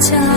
참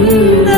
Mm-hmm.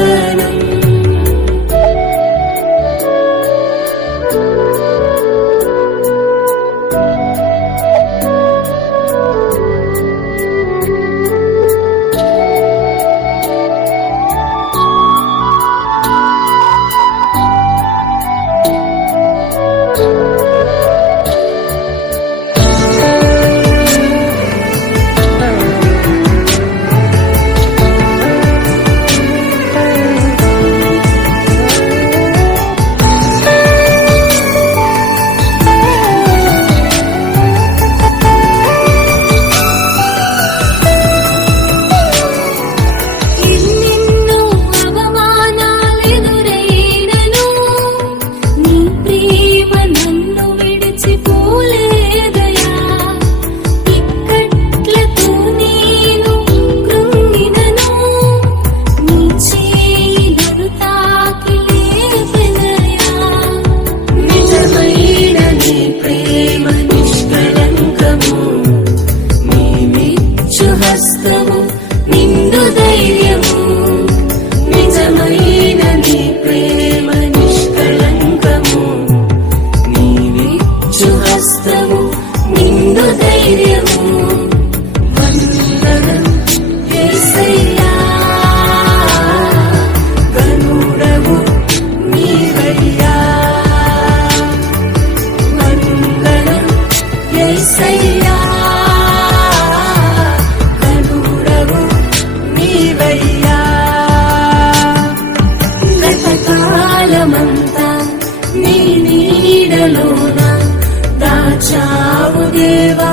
தேவா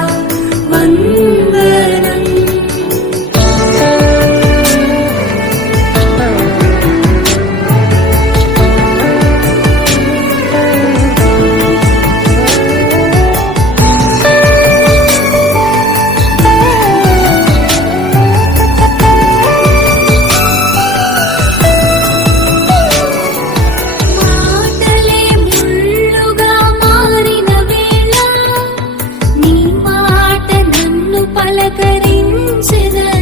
வந்து சிதறின் சிதற